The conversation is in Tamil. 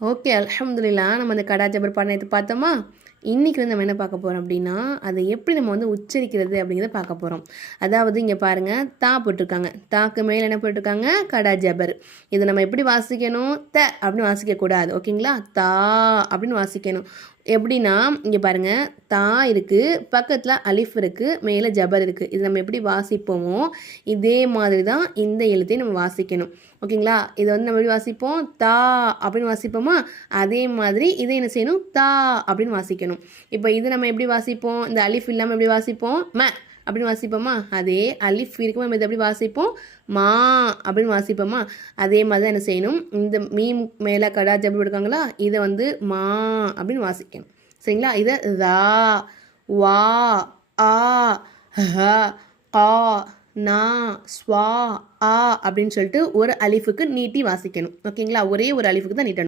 ஓகே, அல்ஹம்துலில்லாஹ். நம்ம அந்த கடா ஜபர் பாடம் நேத்து பார்த்தோமா? இன்னைக்கு வந்து நம்ம என்ன பார்க்க போறோம் அப்படின்னா, அதை எப்படி நம்ம வந்து உச்சரிக்கிறது அப்படிங்கிறத பார்க்க போறோம். அதாவது இங்க பாருங்க, தா போட்டிருக்காங்க. தாக்கு மேல என்ன போட்டிருக்காங்க? கடா ஜபர். இதை நம்ம எப்படி வாசிக்கணும்? அப்படின்னு வாசிக்கக்கூடாது. ஓகேங்களா? தா அப்படின்னு வாசிக்கணும். எப்படின்னா, இங்க பாருங்க, தா இருக்கு, பக்கத்துல அலிஃப் இருக்கு, மேல ஜபர் இருக்கு. இது நம்ம எப்படி வாசிப்போமோ, இதே மாதிரி தான் இந்த எழுத்தையும் நம்ம வாசிக்கணும். ஓகேங்களா? இதை வந்து நம்ம எப்படி வாசிப்போம்? தா அப்படின்னு வாசிப்போமா? அதே மாதிரி இதை என்ன செய்யணும்? தா அப்படின்னு வாசிக்கணும். இப்போ இது நம்ம எப்படி வாசிப்போம்? இந்த அலிஃப் இல்லாமல் எப்படி வாசிப்போம்? அப்படின்னு வாசிப்போமா? அதே அலிஃப் இருக்கும் நம்ம இதை எப்படி வாசிப்போம்? மா அப்படின்னு வாசிப்போமா? அதே மாதிரி தான் என்ன செய்யணும்? இந்த மீம் மேலே கடா ஜபர் இருக்காங்களா, இதை வந்து மா அப்படின்னு வாசிக்கணும். சரிங்களா? இதை ரா, வா, ஆ, ஹ, கா, நா, ஸ்வா, ஆ அப்படின்னு சொல்லிட்டு ஒரு அலிஃபுக்கு நீட்டி வாசிக்கணும். ஓகேங்களா? ஒரே ஒரு அலிஃபுக்கு தான் நீட்டணும்.